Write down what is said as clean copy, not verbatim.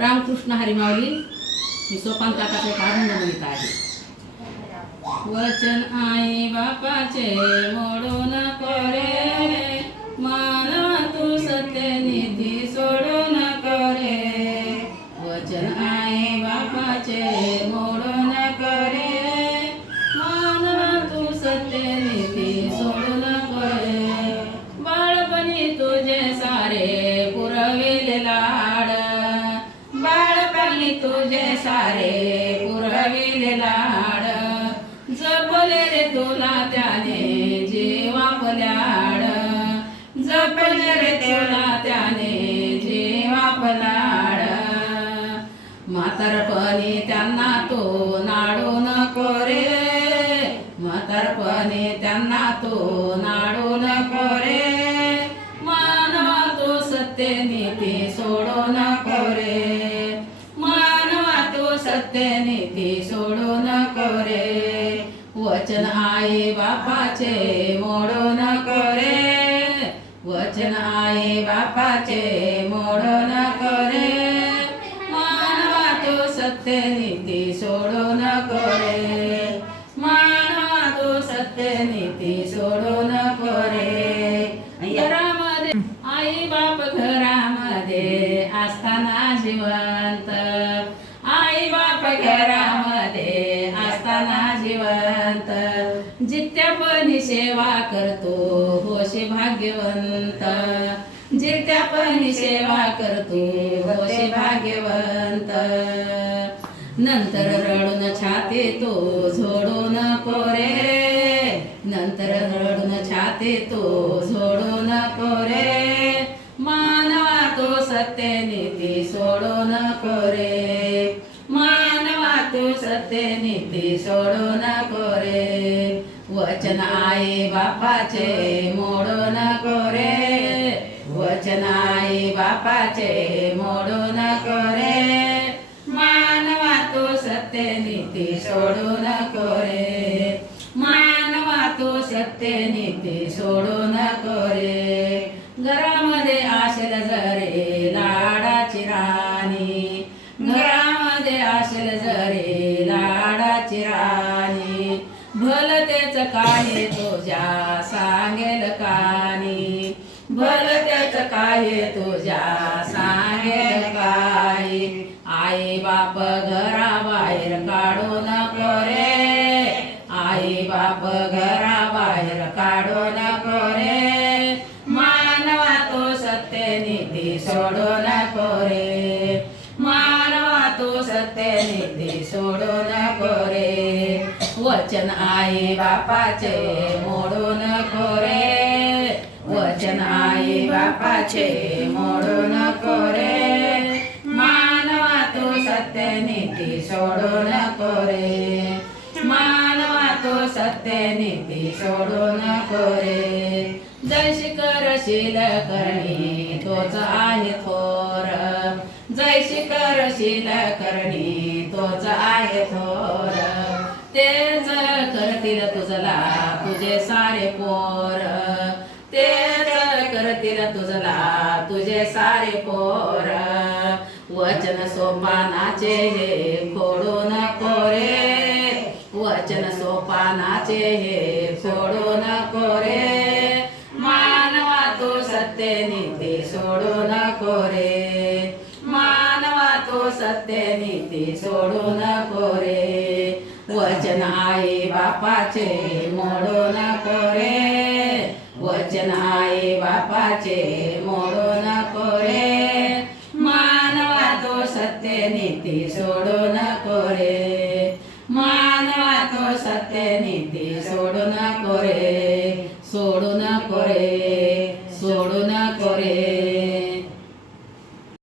रामकृष्ण हरी माऊली. मी सोपान काकाचे काढून म्हणत आहे. वचन आई बापाचे मोडू नको रे, मानवा तू सत्य नीती सोडू नको रे. वचन आई बापाचे मोडू नको रे, मानवा तू सत्य नीती सोडू नको रे. बाळपणी तुझे सारे पुरविले लाड, बाळपणी तुझे सारे पुरविले लाड. जपले रे तुला त्याने जीव आपल्याड, जपले रे तुला त्याने जीव आपल्याड. म्हातारपणी त्यांना तो नाडू नको रे, म्हातारपणी त्यांना तो नाडू नको रे. मानवा तू सत्य नीती सोडू नको रे, मानवा तू सत्य नीती सोडू नको रे. वचन आई बापाचे मोडू नको रे, वचन आई बापाचे मोडू नको रे. मानवा तू सत्य नीती सोडू नको रे, मानवा तू सत्य नीती सोडू नको रे. घरामध्ये आई बाप घरामध्ये असताना जिवंत, आई बाप घरामध्ये असताना जिवंत. जित्यापणी सेवा करतो होशी भाग्यवंत, जित्यापणी सेवा करतो होशी भाग्यवंत. नंतर रडून छाती तो झोडू नको रे, नंतर रडून छाती तो झोडू नको रे. मानवा तो सत्य नीती सोडू नको रे, मानवा तू सत्य नीती सोडू नको रे. वचन आई बापाचे मोडू नको रे, वचन आई बापाचे मोडू नको रे. मानवा तू सत्य नीती सोडू नको रे, मानवा तू सत्य नीती सोडू नको रे. घरामध्ये असेल जरे लाडाची राणी, घरामध्ये असेल जरे लाडाची राणी. भलतेच काय तुझ्या सांगेल कानी, भलतेच काय तुझ्या सांगेल काही. आई बाप घराबाहेर काढू नको रे, आई बाप घराबाहेर काढू नको रे. मानवा तो सत्य नीती सोडू नको रे, मानवा तो सत्य नीती सोडू नको रे. वचन आई बापाचे मोडू नको रे, वचन आई बापाचे मोडू नको रे. मानवा तो सत्य नीती सोडू नको रे, मानवा तो सत्य नीती सोडू नको रे. जैशी करशील करणी तोच आहे थोर, जैशी करशील करणी तोच आहे थोर. तेच करतील तुझला तुझे सारे पोर, तेच करतील तुझला तुझे सारे पोर. वचन सोपानाचे हे खोडू नको रे, वचन सोपानाचे हे खोडू नको रे. मानवा तू सत्य नीती सोडू नको रे, मानवा तू सत्य नीती सोडू नको रे. वचन आई बापाचे मोडू नको रे, वचन आई बापाचे मोडू नको रे. मानवा तो सत्य नीती सोडू नको रे, मानवा तो सत्य नीती सोडू नको रे. सोडू नको रे, सोडू नको रे.